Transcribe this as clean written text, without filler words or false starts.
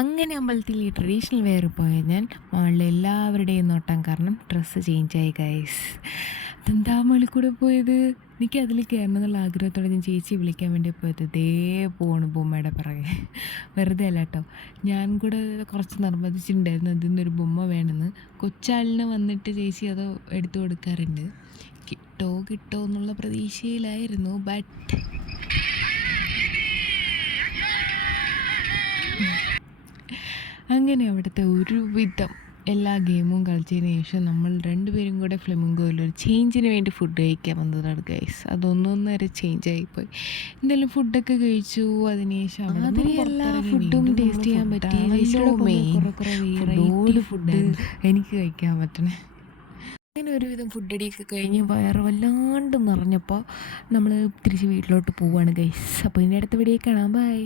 അങ്ങനെ അമ്പലത്തിൽ ഈ ട്രഡീഷണൽ വെയർ പോയ ഞാൻ മുകളിൽ എല്ലാവരുടെയും നോട്ടം കാരണം ഡ്രസ്സ് ചേഞ്ചായി ഗൈസ്. അതെന്താ മുകളിൽ കൂടെ പോയത്? എനിക്ക് അതിൽ കയറണം എന്നുള്ള ആഗ്രഹത്തോടെ ഞാൻ ചേച്ചിയെ വിളിക്കാൻ വേണ്ടി പോയത് ദേ പോണ് ബൊമ്മയുടെ പിറകെ. വെറുതെ അല്ല കേട്ടോ, ഞാൻ കൂടെ കുറച്ച് നിർബന്ധിച്ചിട്ടുണ്ടായിരുന്നു അതിൽ നിന്നൊരു ബൊമ്മ വേണമെന്ന്. കൊച്ചാളിന് വന്നിട്ട് ചേച്ചി അത് എടുത്തു കൊടുക്കാറുണ്ട്. കിട്ടോ എന്നുള്ള പ്രതീക്ഷയിലായിരുന്നു. ബട്ട് അങ്ങനെ അവിടുത്തെ ഒരുവിധം എല്ലാ ഗെയിമും കളിച്ചതിന് ശേഷം നമ്മൾ രണ്ടുപേരും കൂടെ ഫ്ലെമിംഗോയിൽ ഒരു ചേഞ്ചിന് വേണ്ടി ഫുഡ് കഴിക്കാൻ വന്നതാണ് ഗൈസ്. അതൊന്നൊന്നര ചേഞ്ചായിപ്പോയി. എന്തായാലും ഫുഡൊക്കെ കഴിച്ചു. അതിനുശേഷം എല്ലാ ഫുഡും ടേസ്റ്റ് ചെയ്യാൻ പറ്റി. മെയിൻ ഫുഡ് എനിക്ക് കഴിക്കാൻ പറ്റണേ. അങ്ങനെ ഒരുവിധം ഫുഡടിയൊക്കെ കഴിഞ്ഞ് വയറ് വല്ലാണ്ട് നിറഞ്ഞപ്പോൾ നമ്മൾ തിരിച്ച് വീട്ടിലോട്ട് പോവുകയാണ് ഗൈസ്. അപ്പോൾ ഇതിൻ്റെ അടുത്ത വീഡിയോ കാണാം. ബൈ.